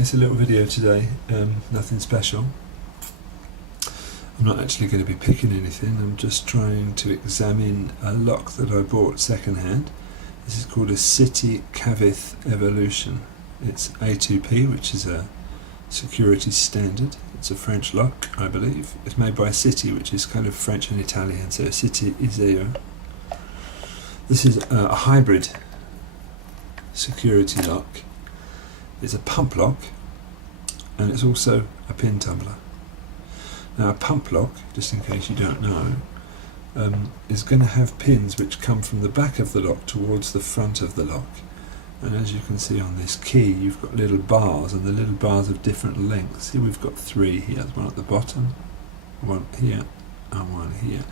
Okay, it's a little video today, nothing special. I'm not actually going to be picking anything, I'm just trying to examine a lock that I bought second hand. This is called a City Cavith Evolution. It's A2P, which is a security standard. It's a French lock, I believe. It's made by City, which is kind of French and Italian, so City Cavith. This is a hybrid security lock. It's a pump lock and it's also a pin tumbler. Now a pump lock, just in case you don't know, is going to have pins which come from the back of the lock towards the front of the lock. And as you can see on this key, you've got little bars, and the little bars of different lengths. Here we've got three here, one at the bottom, one here and one here.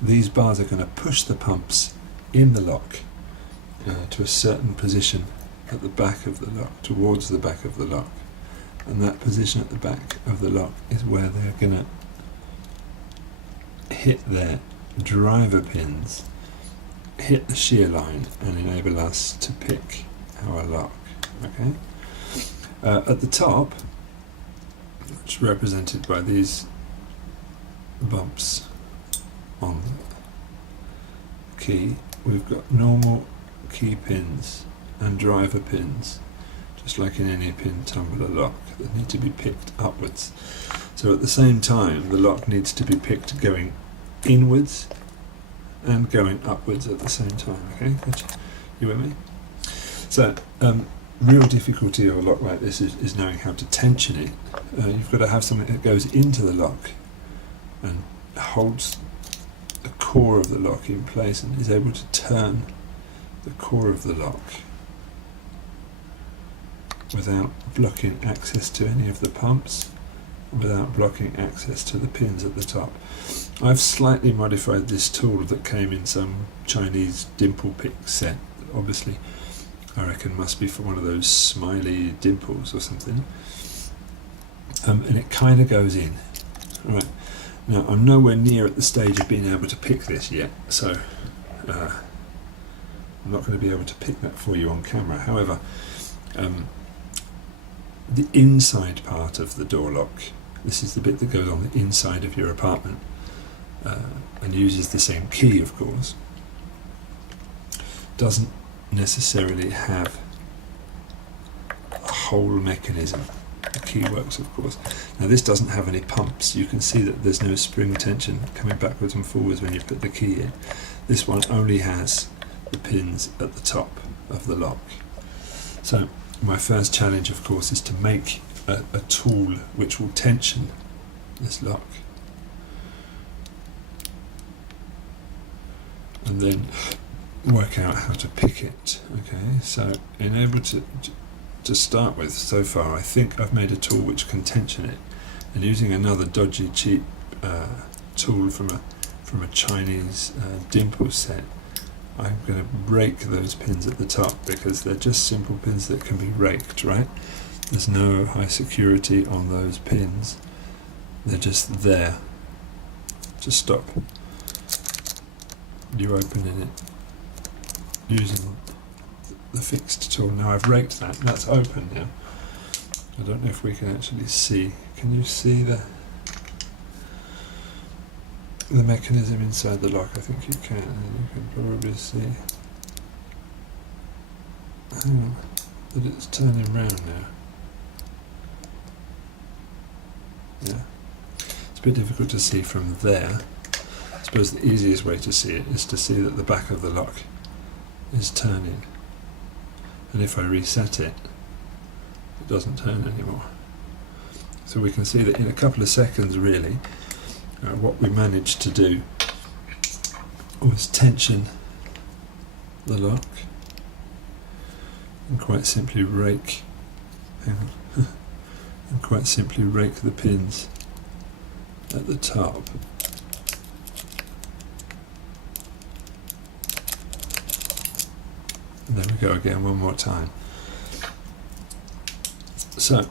These bars are going to push the pumps in the lock to a certain position at the back of the lock, towards the back of the lock, and that position at the back of the lock is where they're going to hit their driver pins, hit the shear line, and enable us to pick our lock. Okay. At the top, which is represented by these bumps on the key, we've got normal key pins and driver pins, just like in any pin tumbler lock, that need to be picked upwards. So at the same time, the lock needs to be picked going inwards and going upwards at the same time. Okay, you with me? So real difficulty of a lock like this is knowing how to tension it. You've got to have something that goes into the lock and holds the core of the lock in place and is able to turn the core of the lock without blocking access to any of the pumps, without blocking access to the pins at the top. I've slightly modified this tool that came in some Chinese dimple pick set. Obviously, I reckon must be for one of those smiley dimples or something. And it kind of goes in. Right. Now, I'm nowhere near at the stage of being able to pick this yet, so I'm not going to be able to pick that for you on camera. However, the inside part of the door lock, this is the bit that goes on the inside of your apartment and uses the same key, of course, doesn't necessarily have a whole mechanism. The key works, of course. Now this doesn't have any pumps. You can see that there's no spring tension coming backwards and forwards when you put the key in. This one only has the pins at the top of the lock. So my first challenge, of course, is to make a tool which will tension this lock, and then work out how to pick it. Okay, so to start with, so far I think I've made a tool which can tension it, and using another dodgy cheap tool from a Chinese dimple set, I'm going to rake those pins at the top, because they're just simple pins that can be raked, right? There's no high security on those pins. They're just there. Just stop you opening it using the fixed tool. Now I've raked that. That's open now. I don't know if we can actually see. Can you see the mechanism inside the lock? I think you can, and you can probably see that it's turning round now. Yeah, it's a bit difficult to see from there. I suppose the easiest way to see it is to see that the back of the lock is turning, and if I reset it, it doesn't turn anymore. So we can see that in a couple of seconds, really, what we managed to do was tension the lock and quite simply rake the pins at the top. And there we go again, one more time. So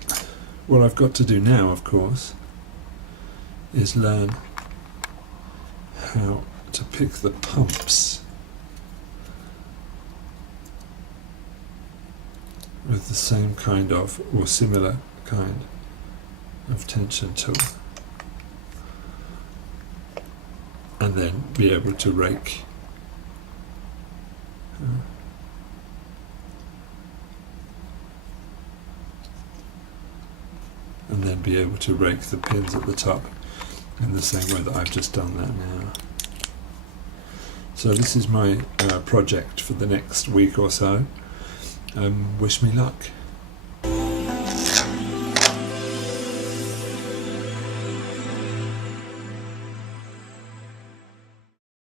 what I've got to do now, of course, is learn how to pick the pumps with the same kind of or similar kind of tension tool, and then be able to rake the pins at the top in the same way that I've just done that now. So this is my project for the next week or so. Wish me luck.